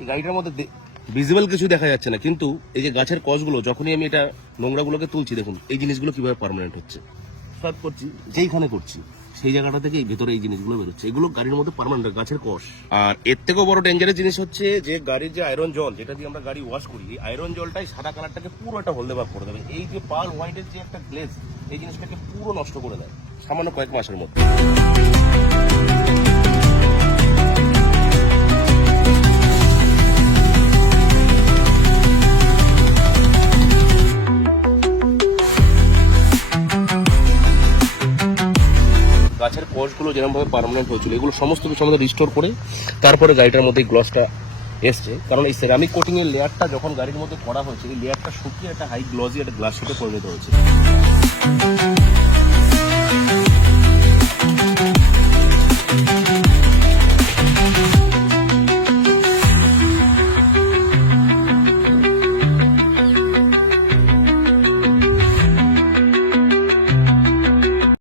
এই গাড়িটার মধ্যে ভিজিবল কিছু দেখা যাচ্ছে না, কিন্তু এই যে গাছের কসগুলো যখনই আমি এটা নোংরাগুলোকে তুলছি, দেখুন এই জিনিসগুলো কিভাবে পার্মানেন্ট হচ্ছে। সার্ভ করছি যেইখানে করছি সেই জায়গাটা থেকে এই ভেতরে এই জিনিসগুলো বেরোচ্ছে, এগুলো গাড়ির মধ্যে পার্মানেন্ট গাছের কষ। আর এর থেকেও বড় ডেঞ্জারের জিনিস হচ্ছে যে গাড়ির যে আয়রন জল, যেটা দিয়ে আমরা গাড়ি ওয়াশ করি, এই আয়রন জলটাই সাদা কালারটাকে পুরো একটা হলদে ভাব করে দেবে। এই যে পাল হোয়াইটের যে একটা গ্লেজ, এই জিনিসটাকে পুরো নষ্ট করে দেয় সামান্য কয়েক মাসের মধ্যে। গাছের কোষগুলো যেরকমভাবে পার্মানেন্ট হয়েছিল, এগুলো সমস্ত কিছু আমাদের রিস্টোর করে তারপরে গাড়িটার মধ্যে গ্লসটা এসছে। কারণ এই সেরামিক কোটিং এর লেয়ারটা যখন গাড়ির মধ্যে করা হয়েছে, এই লেয়ারটা শুকিয়ে একটা হাই গ্লসি একটা গ্লাস শিটে পরিণত হয়েছে।